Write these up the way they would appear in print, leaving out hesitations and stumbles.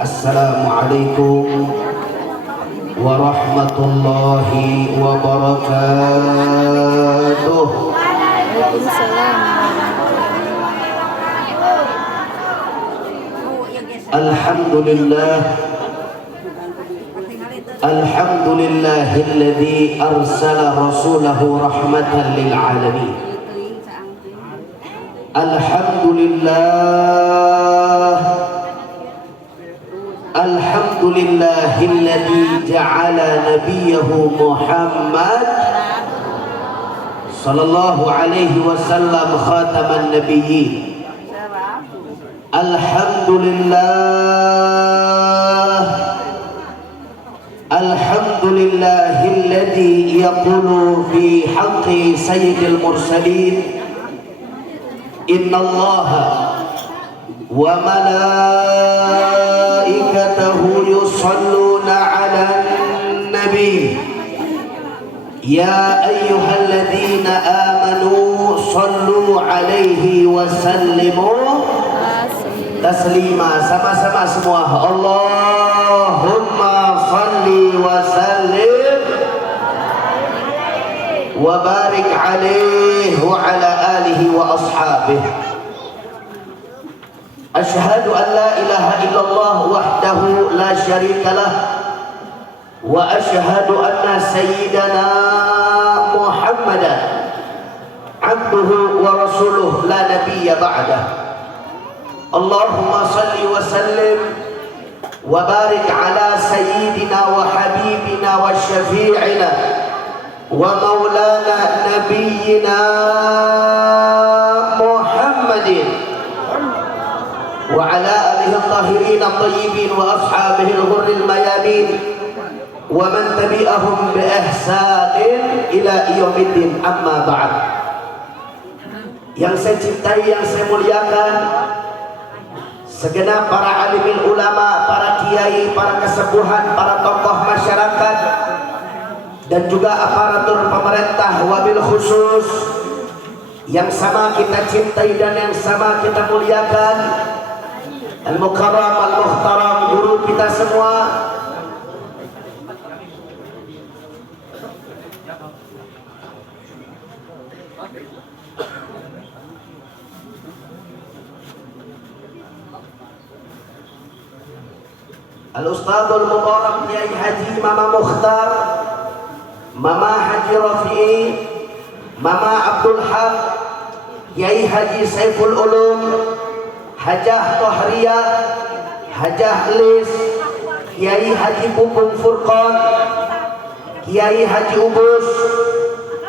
Assalamualaikum warahmatullahi wabarakatuh. Alhamdulillah, alhamdulillahilladzi arsala rasulahu rahmatan lil alamin. Alhamdulillah, alhamdulillahilladzi ja'ala nabiyahu Muhammad sallallahu alaihi wasallam khataman nabiyyin. Alhamdulillah, alhamdulillahilladzi yaqulu fi haqqi sayyidil mursalin innallaha wa malaikatahu yusalluna 'alan nabi ya ayyuhalladzina amanu sallu 'alaihi wa sallimu taslima. Sama-sama semua, Allahumma salli wa sallim wa barik alaihi wa ala alihi wa ashabihi. Asyhadu an la ilaha illallah wahdahu la syarika lah wa asyhadu anna sayyidana Muhammadan abduhu wa rasuluh la nabiyya ba'dah. Allahumma salli wa sallim wa barik ala sayyidina wa habibina wa syafi'ina wa maulana nabiyyina Muhammadin wa ala alihi at-tahirin at-tayyibin wa ashabihi al-ghurril mayamin wa man tabi'ahum bi ihsanin ila yaumiddin, amma ba'd. Yang saya cintai, yang saya muliakan, segenap para alimil ulama, para kiai, para kesepuhan, para tokoh masyarakat, dan juga aparatur pemerintah, wabil khusus yang sama kita cintai dan yang sama kita muliakan, al-mukarram, al-muhtaram, guru kita semua, Al-Ustadzul Mubarak Kiai Haji Mama Mukhtar, Mama Haji Rafi'i, Mama Abdul Haq, Kiai Haji Saiful Ulum, Hajah Tohriyah, Hajah Lis, Kiai Haji Pupung Furqan, Kiai Haji Ubus,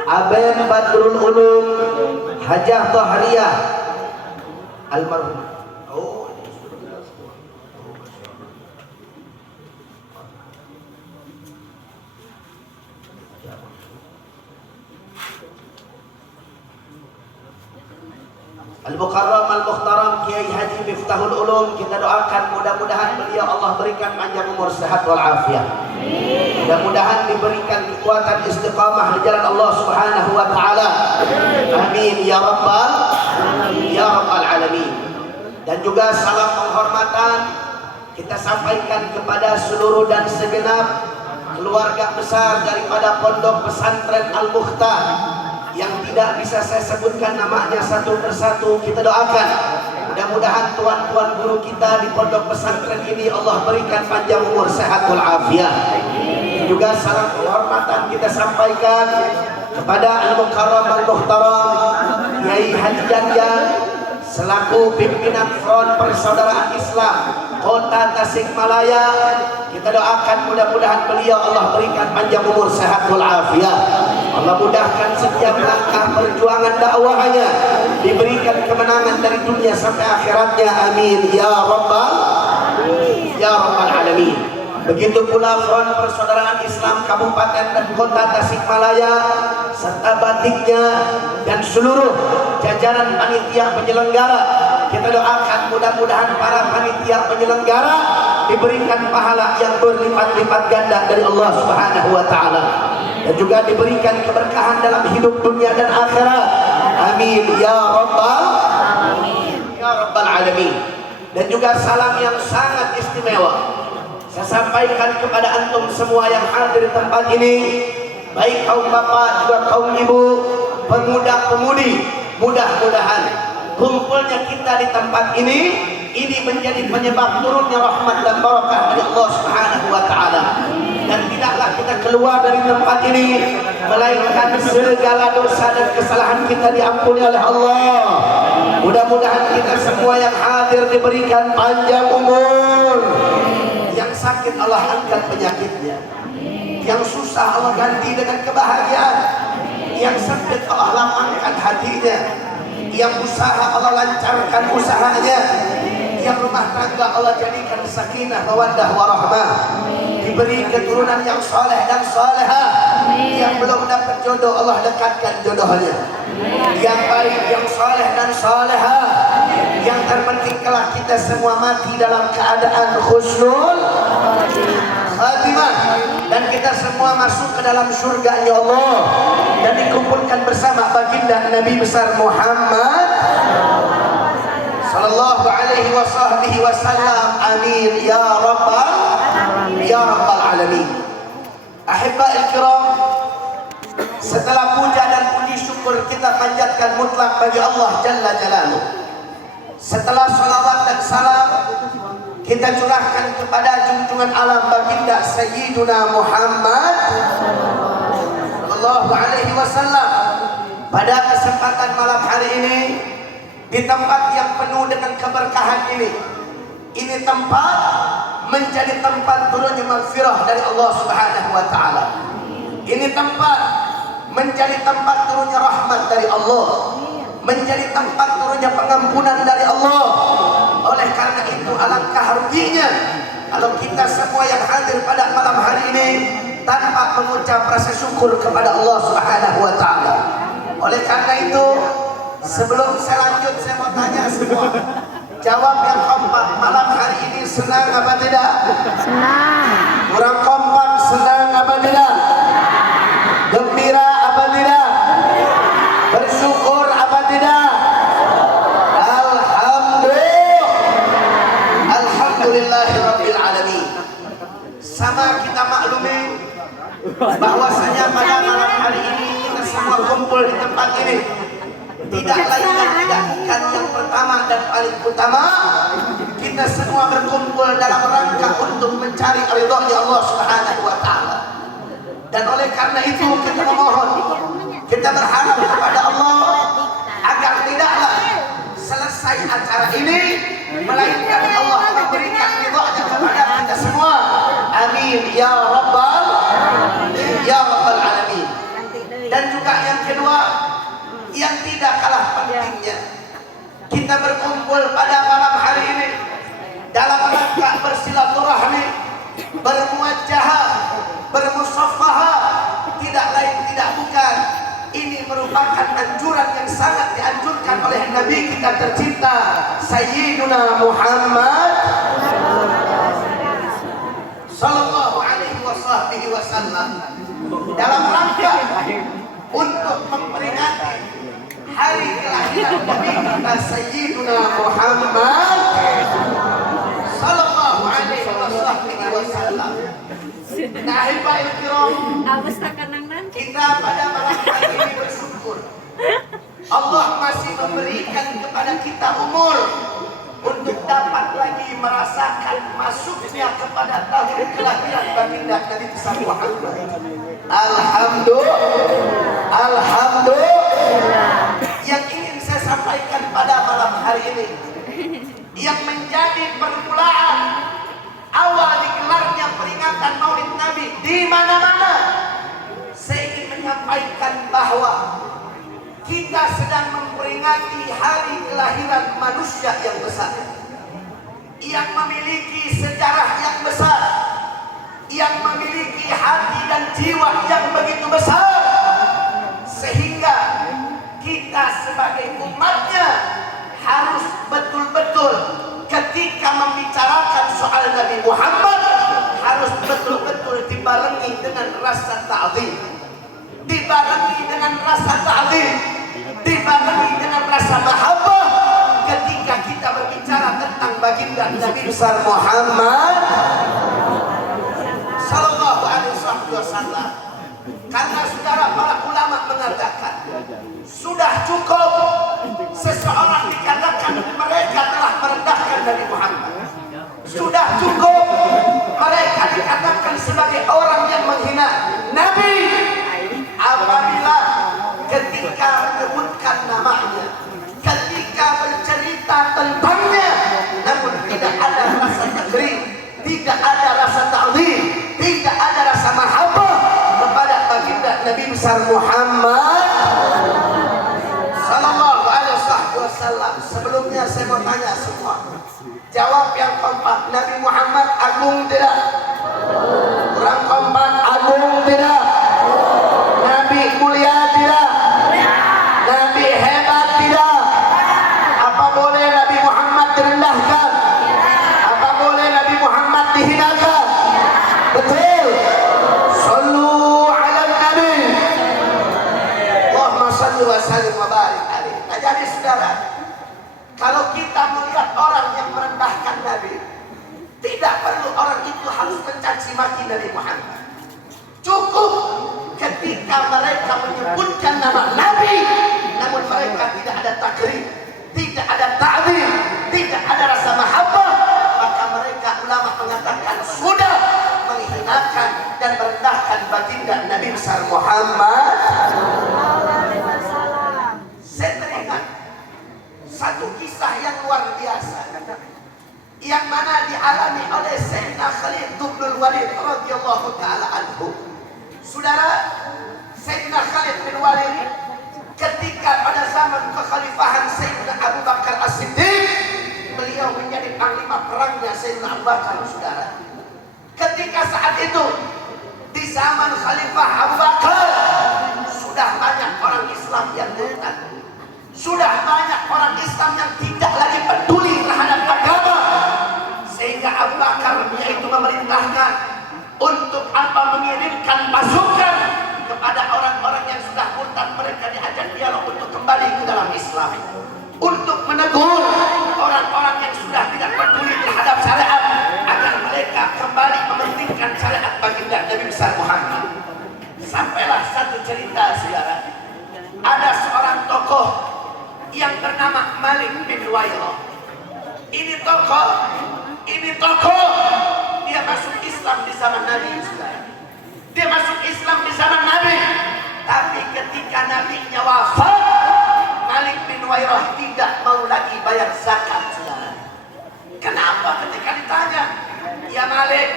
Aben Badrul Ulum, Hajah Tohriyah almarhum. Al-Mukarram, Al-Mukhtaram Kiai Haji Miftahul Ulum, kita doakan mudah-mudahan beliau Allah berikan panjang umur, sehat walafiat. Mudah-mudahan diberikan kekuatan istiqamah di jalan Allah Subhanahu wa taala. Amin ya rabbal alamin. Dan juga salam penghormatan kita sampaikan kepada seluruh dan segenap keluarga besar daripada Pondok Pesantren Al-Mukhtar yang tidak bisa saya sebutkan namanya satu persatu. Kita doakan mudah-mudahan tuan-tuan guru kita di pondok pesantren ini Allah berikan panjang umur, sehat walafiat. Juga salam penghormatan kita sampaikan kepada Al-Mukarram Al-Muhtaram Kiai Haji Janjan selaku pimpinan Front Persaudaraan Islam Kota Tasikmalaya. Kita doakan mudah-mudahan beliau Allah berikan panjang umur, sehat walafiat. Allah mudahkan setiap langkah perjuangan dakwahnya, diberikan kemenangan dari dunia sampai akhiratnya. Amin ya rabbal alamin. Begitu pula Front Persaudaraan Islam Kabupaten dan Kota Tasikmalaya serta batiknya dan seluruh jajaran panitia penyelenggara. Kita doakan mudah-mudahan para panitia penyelenggara diberikan pahala yang berlipat-lipat ganda dari Allah Subhanahu wa taala, dan juga diberikan keberkahan dalam hidup dunia dan akhirat. Amin ya rabbal alamin. Dan juga salam yang sangat istimewa saya sampaikan kepada antum semua yang hadir di tempat ini, baik kaum bapak juga kaum ibu, pemuda-pemudi. Mudah-mudahan kumpulnya kita di tempat ini menjadi penyebab turunnya rahmat dan barakah dari Allah Subhanahu wa taala. Dan tidaklah kita keluar dari tempat ini melainkan segala dosa dan kesalahan kita diampuni oleh Allah. Mudah-mudahan kita semua yang hadir diberikan panjang umur, yang sakit Allah angkat penyakitnya, yang susah Allah ganti dengan kebahagiaan, yang sempit Allah lapangkan hatinya, yang usaha Allah lancarkan usahanya, yang rumah tangga Allah jadikan sakinah mawaddah warahmah, diberi keturunan yang soleh dan soleha, yang belum dapat jodoh Allah dekatkan jodohnya, yang baik, yang soleh dan soleha, yang terpenting kelak kita semua mati dalam keadaan husnul khatimah, dan kita semua masuk ke dalam surganya Allah dan dikumpulkan bersama baginda Nabi besar Muhammad sallallahu alaihi wasallam. Amin ya rabbal alamin. Ahibba'il kiram, setelah puja dan puji syukur kita panjatkan mutlak bagi Allah Jalla Jalaluh, setelah salawat dan salam kita curahkan kepada junjungan alam baginda Sayyiduna Muhammad sallallahu alaihi wasallam. Pada kesempatan malam hari ini di tempat yang penuh dengan keberkahan ini tempat menjadi tempat turunnya maghfirah dari Allah Subhanahu wa taala. Ini tempat menjadi tempat turunnya rahmat dari Allah, menjadi tempat turunnya pengampunan dari Allah. Oleh karena itu alangkah ruginya kalau kita semua yang hadir pada malam hari ini tanpa mengucap rasa syukur kepada Allah Subhanahu wa taala. Oleh karena itu sebelum saya lanjut, saya mau tanya semua, jawab yang kompak, malam hari ini senang apa tidak? Senang. Kurang kompak, senang apa tidak? Gembira apa tidak? Bersyukur apa tidak? Alhamdulillahirabbil alamin. Sama kita maklumi bahwasanya pada malam hari ini kita semua kumpul di tempat ini tidak lain dan tidak bukan yang pertama dan paling utama, kita semua berkumpul dalam rangka untuk mencari ridhonya Allah Subhanahu wa taala. Dan oleh karena itu kita memohon, kita berharap kepada Allah agar tidaklah selesai acara ini melainkan Allah memberikan ridhonya kepada kita semua. Amin ya rabbal alamin. Dan juga yang kedua, yang tidak kalah pentingnya, kita berkumpul pada malam hari ini dalam rangka bersilaturahmi, bermuajahah, bermusafahah, tidak lain tidak bukan ini merupakan anjuran yang sangat dianjurkan oleh Nabi kita tercinta Sayyiduna Muhammad sallallahu alaihi wasallam dalam rangka untuk memperingati hari kelahiran Nabi kita Sayyiduna Muhammad sallallahu alaihi wasallam. Nah, ahibahil kiram, kita pada malam hari ini bersyukur Allah masih memberikan kepada kita umur untuk dapat lagi merasakan masuknya kepada tahun kelahiran baginda Nabi besar Muhammad. Alhamdulillah. Yang ingin saya sampaikan pada malam hari ini, yang menjadi permulaan awal digelarnya peringatan Maulid Nabi di mana-mana, saya ingin menyampaikan bahwa kita sedang memperingati hari kelahiran manusia yang besar, yang memiliki sejarah yang besar, yang memiliki hati dan jiwa yang begitu besar, sehingga kita sebagai umatnya harus betul-betul ketika membicarakan soal Nabi Muhammad harus betul-betul dibarengi dengan rasa ta'zim, dibarengi dengan rasa ta'zim, dibarengi dengan rasa mahabbah ketika kita berbicara tentang baginda Nabi besar Muhammad sallallahu alaihi wasallam. Karena saudara, para ulama mengatakan sudah cukup seseorang dikatakan mereka telah merendahkan Nabi Muhammad. Sudah cukup mereka dikatakan sebagai orang yang menghina Nabi apabila ketika menyebutkan namanya, ketika bercerita tentangnya, namun tidak ada rasa takrim, tidak ada rasa ta'zim, tidak ada rasa mahabbah kepada baginda Nabi besar Muhammad sallallahu alaihi wasallam. Sebelumnya saya mau tanya semua, jawab yang kompak. Nabi Muhammad agung tidak? Kurang kompak, agung tidak? Nabi mulia tidak? Nabi hebat tidak? Apa boleh Nabi Muhammad direndahkan? Apa boleh Nabi Muhammad dihinakan? Betul. Sallu ala Nabi. Allahumma salli wa sallim wa barik alaihi. Nah, jadi saudara, kalau kita melihat orang yang merendahkan Nabi, tidak perlu orang itu harus mencaci maki Nabi Muhammad. Cukup ketika mereka menyebutkan nama Nabi, namun mereka tidak ada takrim, tidak ada ta'zim, tidak ada rasa mahabbah, maka mereka ulama mengatakan sudah menghinakan dan merendahkan baginda Nabi besar Muhammad. Saya teringat satu kisah yang luar biasa yang mana dialami oleh Sayyidina Khalid bin Walid radhiyallahu taala anhu. Saudara, Sayyidina Khalid bin Walid ketika pada zaman kekhalifahan Sayyidina Abu Bakar As-Siddiq, beliau menjadi panglima perangnya Sayyidina Abu Bakar. Saudara, ketika saat itu di zaman Khalifah Abu Bakar sudah banyak orang Islam yang murtad, sudah banyak orang Islam yang tidak lagi peduli terhadap agama, sehingga Abu Bakar yaitu memerintahkan untuk apa, mengirimkan pasukan kepada orang-orang yang sudah murtad. Mereka diajak dialog untuk kembali ke dalam Islam, untuk menegur orang-orang yang sudah tidak peduli terhadap syariat agar mereka kembali mementingkan syariat baginda Nabi besar Muhammad. Sampailah satu cerita, saudara, ada seorang tokoh yang bernama Malik bin Wairah. Ini tokoh dia masuk Islam di zaman Nabi, saudara. Dia masuk Islam di zaman Nabi, tapi ketika Nabi-nya wafat, Malik bin Wairah tidak mau lagi bayar zakat, saudara. Kenapa? Ketika ditanya, ya Malik,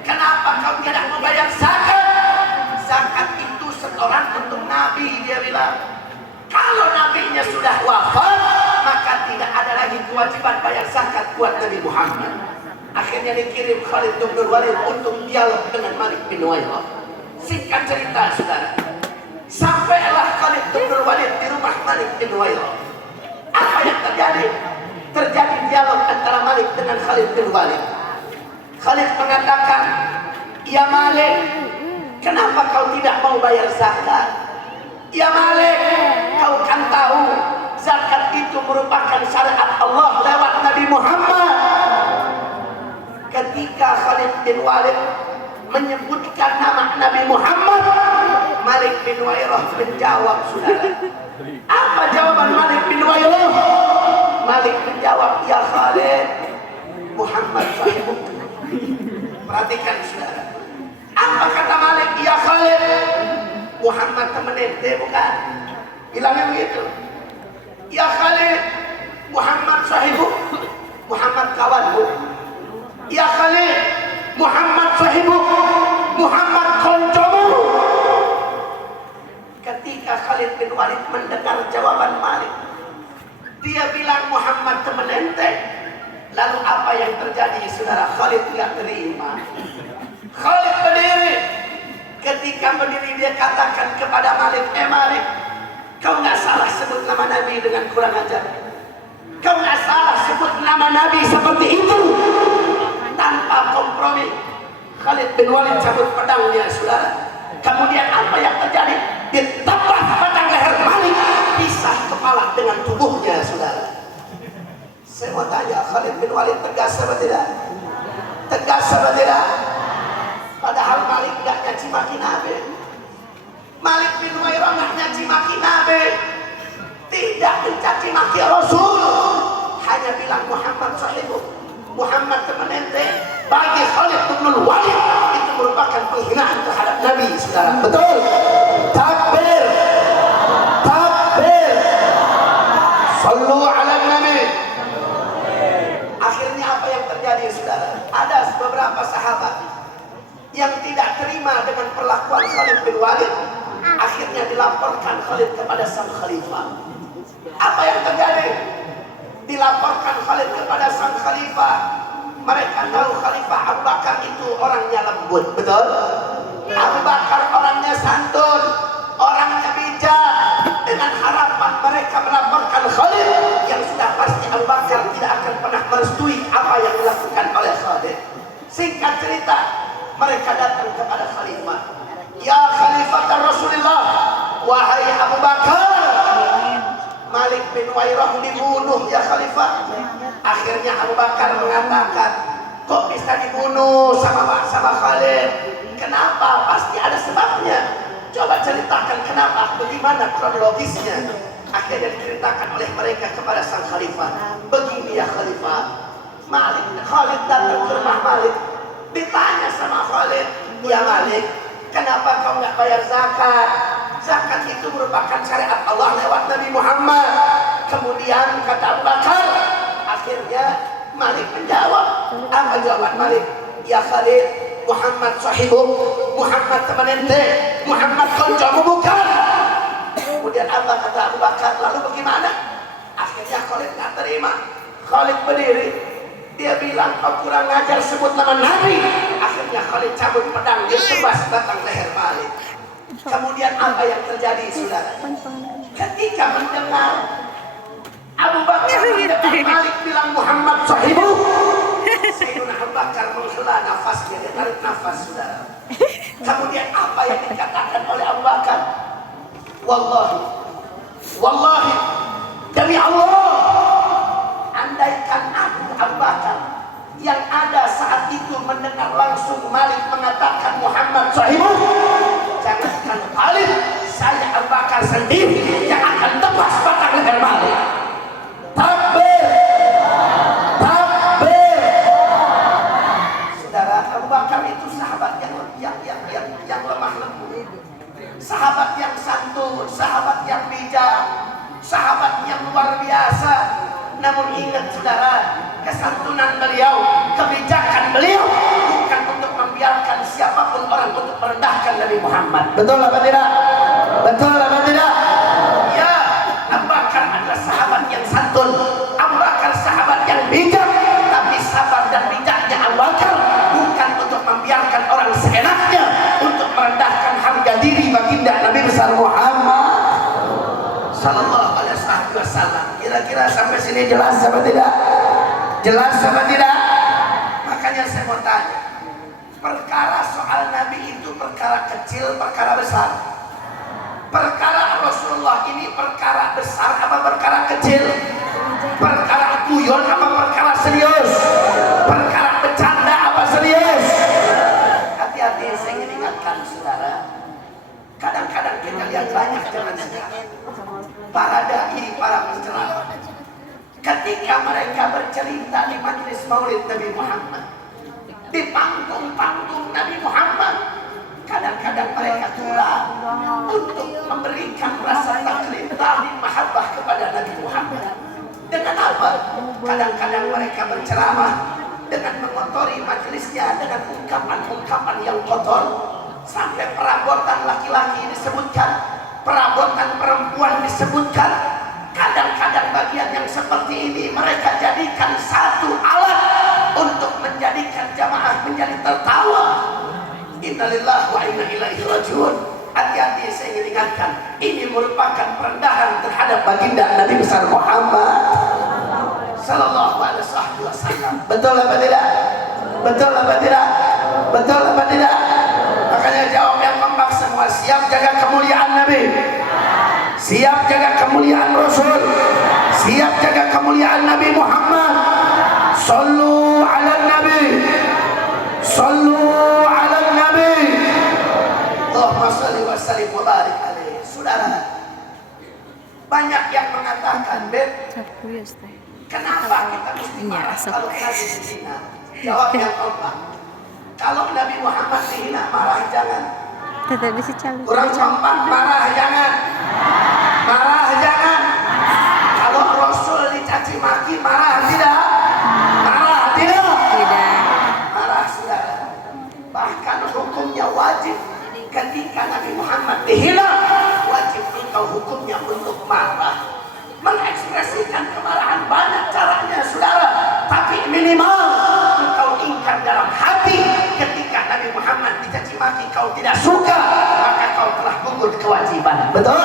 kenapa kau tidak mau bayar zakat? Zakat itu setoran untuk Nabi, dia bilang. Kalau nabinya sudah wafat, maka tidak ada lagi kewajiban bayar zakat buat Nabi Muhammad. Akhirnya dikirim Khalid bin Walid untuk dialog dengan Malik bin Wairah. Singkat cerita, saudara, Sampailah Khalid bin Walid di rumah Malik bin Huwairah. Apa yang terjadi? Terjadi dialog antara Malik dengan Khalid bin Walid. Khalid mengatakan, "Ya Malik, kenapa kau tidak mau bayar zakat? Ya Malik, kau kan tahu zakat itu merupakan syariat Allah lewat Nabi Muhammad." Ketika Khalid bin Walid menyebutkan nama Nabi Muhammad, Malik bin Huwairah menjawab, saudara. Apa jawaban Malik bin Huwairah? Malik menjawab, "Ya Khalid, Muhammad sahibuk." Perhatikan, saudara. Apa kata Malik? "Ya Khalid, Muhammad teman ente bukan?" Bilangnya begitu. "Ya Khalid, Muhammad sahibuk." Muhammad kawanmu. "Ya Khalid, Muhammad sahibuk." Muhammad koncomu. Ketika Khalid bin Walid mendengar jawaban Malik, dia bilang Muhammad teman ente. Lalu apa yang terjadi, saudara? Khalid tidak terima. Khalid berdiri. Ketika berdiri dia katakan kepada Malik, Malik, kau nggak salah sebut nama Nabi dengan kurang ajar. Kau nggak salah sebut nama Nabi seperti itu tanpa kompromi." Khalid bin Walid cabut pedangnya, saudara. Kemudian apa yang terjadi? Ditebas batang leher Malik, pisah kepala dengan tubuhnya, saudara. Saya mau tanya, Khalid bin Walid tegas apa tidak? Tegas apa tidak? Padahal Malik tidak nyaci maki Nabi. Malik bin Huwairah tidak nyaci maki Nabi, tidak mencaci maki Rasul, hanya bilang Muhammad sahibuk, Muhammad teman ente. Bagi Khalid bin Walid itu merupakan penghinaan terhadap Nabi, saudara. Betul? Takbir, takbir, sallu ala Nabi. Akhirnya apa yang terjadi, saudara? Ada beberapa sahabat yang tidak terima dengan perlakuan Khalid bin Walid. Akhirnya dilaporkan Khalid kepada sang khalifah. Apa yang terjadi? Dilaporkan Khalid kepada sang khalifah. Mereka tahu Khalifah Abu Bakar itu orangnya lembut, betul? Abu Bakar orangnya santun, orangnya bijak. Dengan harapan mereka melaporkan Khalid, yang sudah pasti Abu Bakar tidak akan pernah merestui apa yang dilakukan oleh Khalid. Singkat cerita, mereka datang kepada Khalifah. "Ya Khalifah Rasulullah, wahai Abu Bakar, Malik bin Huwairah dibunuh ya Khalifah." Akhirnya Abu Bakar mengatakan, "Kok bisa dibunuh sama Khalid? Kenapa? Pasti ada sebabnya. Coba ceritakan kenapa, bagaimana kronologisnya." Akhirnya diceritakan oleh mereka kepada sang khalifah. "Begini ya Khalifah, Khalid datang ke rumah Malik, ditanya sama Khalid, 'Ya Malik, kenapa kau nggak bayar zakat? Zakat itu merupakan syariat Allah lewat Nabi Muhammad.' Kemudian kata Abu Bakar, akhirnya Malik menjawab. Apa jawaban Malik? 'Ya Khalid, Muhammad sahibuk, Muhammad teman ente, Muhammad koncomu bukan.' Kemudian apa kata Abu Bakar? Lalu bagaimana? Akhirnya Khalid tak terima. Khalid berdiri. Dia bilang, 'Kau kurang ngajar sebut nama Nabi.' Akhirnya Khalid cabut pedang, dia tebas batang leher Malik. Kemudian apa yang terjadi, saudara? Ketika mendengar Abu Bakar mendengar Malik bilang Muhammad sahibuk, Sayyidina Abu Bakar menghela nafasnya, dia tarik nafas, saudara. Kemudian apa yang dikatakan oleh Abu Bakar? Wallahi, wallahi, demi Allah, andaikan aku Abu Bakar yang ada saat itu mendengar langsung Malik mengatakan Muhammad sahibuk, jangankan Khalid, saya Abu Bakar sendiri yang akan tebas batang leher Malik. Takbir, takbir. Saudara, Abu Bakar itu sahabat yang lemah lembut, sahabat yang santun, sahabat yang bijak, sahabat yang luar biasa. Namun ingat saudara, kesantunan beliau, kebijakan beliau bukan untuk membiarkan siapapun orang untuk merendahkan Nabi Muhammad. Betul apa tidak? Betul apa tidak? Ya, Abu Bakar adalah sahabat yang santun, Abu Bakar sahabat yang bijak. Tapi sabar dan bijaknya Abu Bakar bukan untuk membiarkan orang seenaknya untuk merendahkan harga diri baginda Nabi besar Muhammad. Kira-kira sampai sini jelas apa tidak? Jelas apa tidak? Makanya saya mau tanya, perkara soal Nabi itu perkara kecil, perkara besar? Perkara Rasulullah ini perkara besar apa perkara kecil? Perkara guyon apa perkara serius? Perkara bercanda apa serius? Hati-hati, saya ingin ingatkan saudara. Kadang-kadang kita lihat banyak zaman sekarang, para dai, para penceramah, ketika mereka bercerita di majelis maulid Nabi Muhammad, di panggung-panggung Nabi Muhammad, kadang-kadang mereka curang untuk memberikan rasa taklid, ta'zim, mahabbah kepada Nabi Muhammad. Dengan apa? Kadang-kadang mereka berceramah dengan mengotori majelisnya dengan ungkapan-ungkapan yang kotor. Sampai perabotan laki-laki disebutkan, perabotan perempuan disebutkan. Kadang-kadang bagian yang seperti ini mereka jadikan satu alat untuk menjadikan jamaah menjadi tertawa. Innalillahi wa inna ilaihi rajiun. Hati-hati, saya ingin ingatkan, ini merupakan perendahan terhadap baginda Nabi besar Muhammad sallallahu alaihi wasallam. Betul apa tidak? Betul apa tidak? Betul apa tidak? Makanya jawab yang kompak semua. Siap jaga kemuliaan Nabi, siap jaga kemuliaan Rasul, siap jaga kemuliaan Nabi Muhammad. Sallu ala Nabi, sallu ala Nabi. Allahumma salli wa sallim wa barik alaihi. Saudara, banyak yang mengatakan, Beb, kenapa kita mesti marah kalau Nabi dihina? Jawab yang kompak. Kalau Nabi Muhammad dihina, marah jangan. Kurang kompak, marah jangan. Marah jangan. Kalau Rasul dicaci maki, marah tidak? Marah tidak? Tidak. Marah, saudara. Bahkan hukumnya wajib ketika Nabi Muhammad dihina, wajib engkau hukumnya untuk marah. Mengekspresikan kemarahan banyak caranya, saudara. Tapi minimal engkau ingkar dalam hati ketika Nabi Muhammad dicaci maki, kau tidak suka, maka kau telah gugur kewajiban. Betul?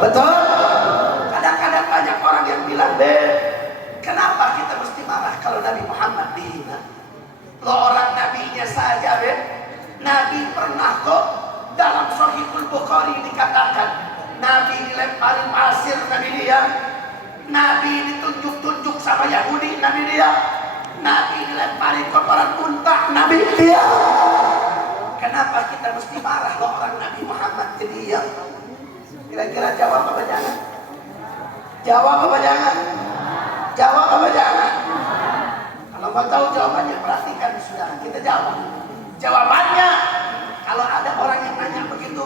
Betul? Kadang-kadang banyak orang yang bilang, kenapa kita mesti marah kalau Nabi Muhammad dihina? Lo orang nabinya saja, Nabi pernah kok dalam Sahihul Bukhari dikatakan, Nabi dilempari pasir, Nabi dia. Nabi ditunjuk-tunjuk sama Yahudi, Nabi dia. Nabi dilempari kotoran unta, Nabi dia. Kenapa kita mesti marah lo orang Nabi Muhammad ke dia? Kira-kira jawab apa jangan? Jawab apa jangan? Jawab apa jangan? Kalau mau tahu jawabannya, perhatikan saudara, kita jawab. Jawabannya, kalau ada orang yang nanya begitu,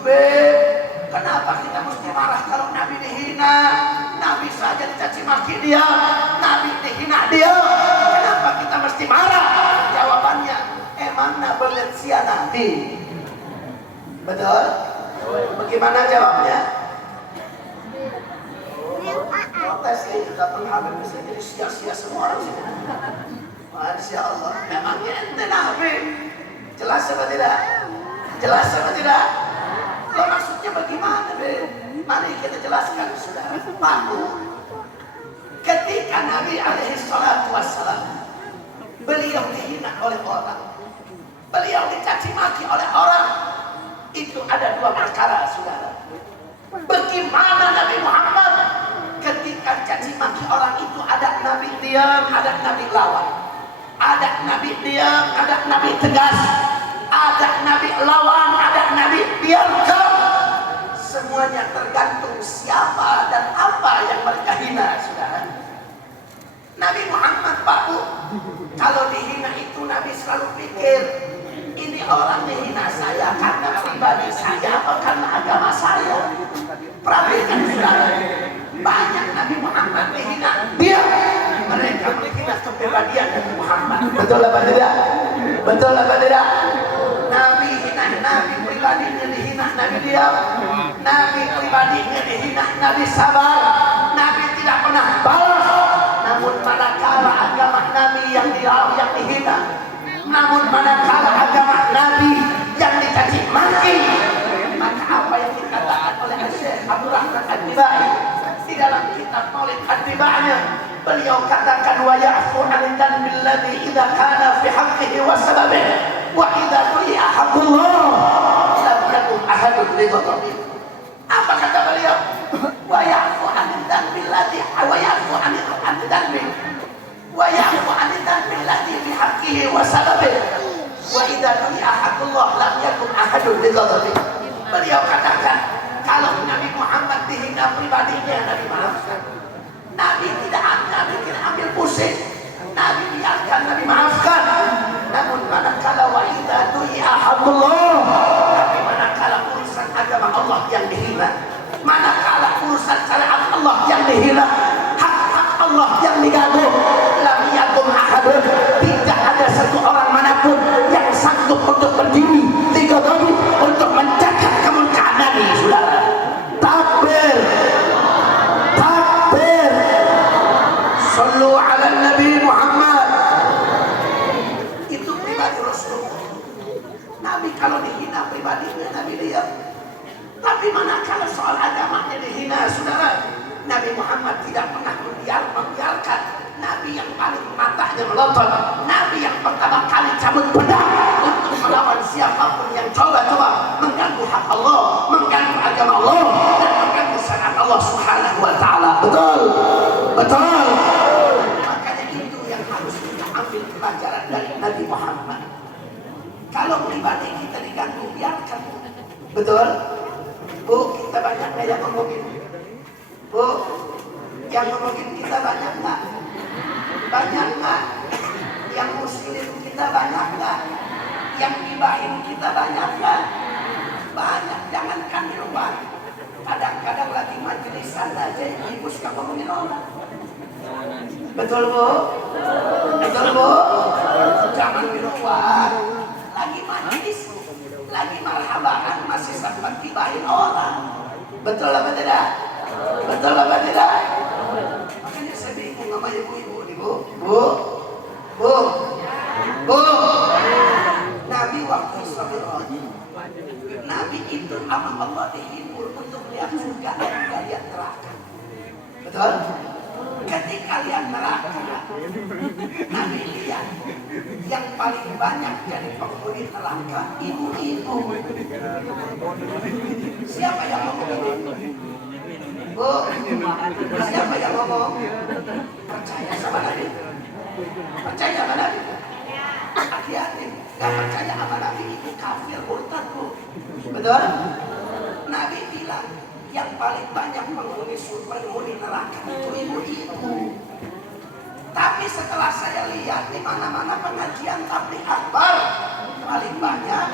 kenapa kita mesti marah kalau Nabi dihina? Nabi saja dicaci maki dia, Nabi dihina dia. Kenapa kita mesti marah? Jawabannya, emangnya berletsia nanti. Betul? Bagaimana jawabnya? Protes ini sudah penghamil bisa jadi sia-sia semua orang sini. Masya Allah, memangnya ente Nabi? Jelas apa tidak? Jelas apa tidak? Lo maksudnya bagaimana, Mari kita jelaskan, saudara. Paku, ketika Nabi alaihi salatu wassalam, beliau dihina oleh orang, beliau dicaci maki oleh orang, itu ada dua perkara, saudara. Bagaimana Nabi Muhammad ketika caci maki orang itu, ada Nabi diam, ada Nabi lawan, ada Nabi diam, ada Nabi tegas, ada Nabi lawan, ada Nabi biarkan. Semuanya tergantung siapa dan apa yang mereka hina, saudara. Nabi Muhammad, Pak Bu, kalau dihina itu Nabi selalu pikir, ini orang dihina saya karena pribadi saya atau karena agama saya. Perhatikan, saudara, banyak Nabi Muhammad dihina dia, mereka menghina kepribadian Nabi Muhammad. Betul apa tidak? Betul apa tidak? Nabi hina Nabi pribadinya dihina Nabi dia, Nabi pribadinya dihina Nabi sabar, Nabi tidak pernah balas. Namun manakala agama Nabi yang dihina, namun manakala agama Nabi yang dicaci maki, maka apa yang dikatakan oleh Syekh Abdul Rahman Ad-Dibai di Di dalam kitab Maulid At-Tiba'nya beliau katakan wa ya'fu 'anil dhanbi alladhi idza kana fi haqqihi wa sababihi wa idza tu'i'a haqqullah lam yakun ahadun li ghadabihi. Apa kata beliau? Wa ya'fu 'anil dhanbi alladhi wa ya'fu 'anil dhanbi wa ya'fu 'anil dhanbi alladhi fi haqqihi wa sababihi wa idza tu'i'a haqqullah lam yakun ahadun li ghadabihi. Beliau katakan kalau Nabi Muhammad dihina pribadinya, Nabi maafkan. Nabi tidak ambil pusing. Nabi biarkan, Nabi maafkan. Namun manakala wa idza tu'i'a haqqullah, tapi manakala urusan agama Allah yang dihina, manakala urusan syariat Allah yang dihina, hak-hak Allah yang diganggu, lam yakum ahadun, tidak ada satu orang manapun yang sanggup untuk berdiri di ghadabi untuk menjaga kemurkaan Nabi, saudara. Takbir, takbir. Sallu ala Nabi Muhammad. Itu pribadi Rasulullah. Nabi kalau dihina pribadinya Nabi lihat. Tapi manakala soal agamanya dihina, saudara, Nabi Muhammad tidak pernah membiarkan. Nabi yang paling matanya melotot, Nabi yang pertama kali cabut pedang untuk melawan siapapun yang coba-coba mengganggu hak Allah, mengganggu agama Allah, dan mengganggu syariat Allah Subhanahu wa Ta'ala. Betul, betul. Makanya itu yang harus kita ambil pelajaran dari Nabi Muhammad. Kalau pribadi kita diganggu, biarkan. Betul. Bu, kita banyak yang ngomongin. Bu, yang ngomongin kita banyak nggak? Banyak nggak? Yang muslim kita banyak nggak? Yang gibahin kita banyak nggak? Banyak. Jangankan di luar. Kadang-kadang lagi majelisan aja ibu suka ngomongin orang. Betul bu? Betul bu? Jangan di luar. Lagi majelis, lagi marhaban, masih sempat gibahin orang. Betul apa tidak? Betul apa tidak? Makanya saya bingung sama ibu-ibu nih bu. Bu. Nabi waktu Isra Mi'raj, Nabi itu sama Allah dihibur untuk lihat surga dan lihat neraka. Betul? Ketika lihat neraka, Nabi lihat yang paling banyak dari penghuni neraka ibu-ibu. Siapa yang ngomong ini? Bu, siapa yang ngomong? Percaya sama Nabi? Percaya sama Nabi? Hati-hati, gak percaya sama Nabi itu kafir, murtad bu. Betul? Nabi bilang yang paling banyak penghuni neraka itu ibu-ibu. Tapi setelah saya lihat di mana-mana pengajian tabligh akbar, paling banyak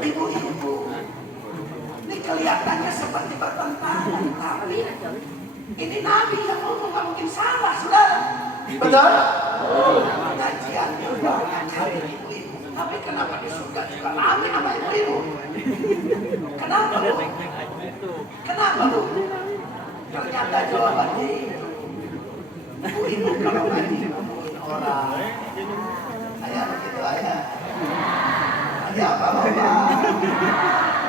ibu-ibu. Ini kelihatannya seperti bertentangan, tapi ini Nabi yang ngomong, nggak mungkin salah, saudara. Betul? Pengajiannya banyak kali ibu-ibu. Tapi kenapa di surga juga rame sama ibu-ibu? Kenapa bu? Kenapa bu? Ternyata jawabannya itu. Ibu-ibu kalau ngaji ngomongin orang, ayah begitu ayah. Ayah apa loba?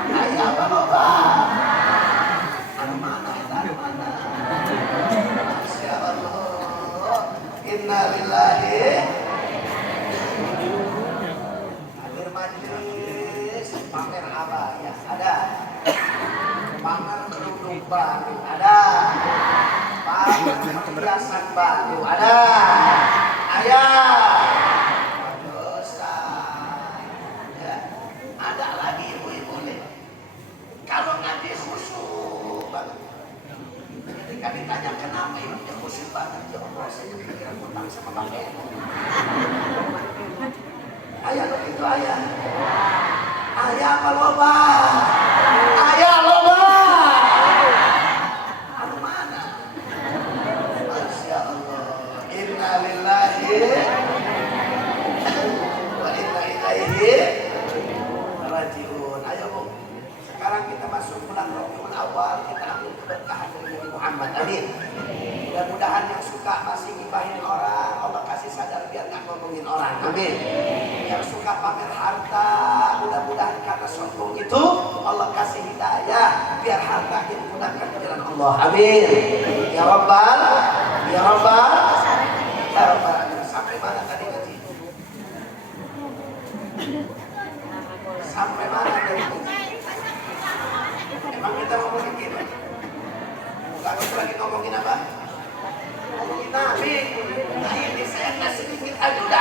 Ayah apa loba? Anu mana itu anu mana? Masya Allah. Inna lillahi. Akhir majlis pamer abaya ada. Pamer kerudung baru ada. Perhiasan baru ada. Ayah dosa ya. Ada lagi ibu-ibu nih kalau ngaji khusyuk banget. Ketika ditanya kenapa ibunya khusyuk banget, ya Allah saya pikiran utang sama pakai. Ayah begitu ayah. Ayah apa loba? Ayah loba. Wa inna ilaihi raji'un. Ayo bu, sekarang kita masuk bulan Rabiul Awal, kita ambil keberkahan dari Nabi Muhammad. Amin. Mudah-mudahan yang suka masih ngibahin orang, Allah kasih sadar biar nggak ngomongin orang. Amin. Yang suka pamer harta, mudah-mudahan karena sombong itu Allah kasih hidayah biar harta digunakan di jalan Allah. Allah. Amin. Ya Rabbal, ya Rabbal, ya Rabbal. Sampai mana tadi ngaji? Sampai mana tadi ngaji? Emang kita ngomongin gini? Bukan kita lagi ngomongin apa? Ngomongin Nabi. Nah ini saya kasih sedikit aja udah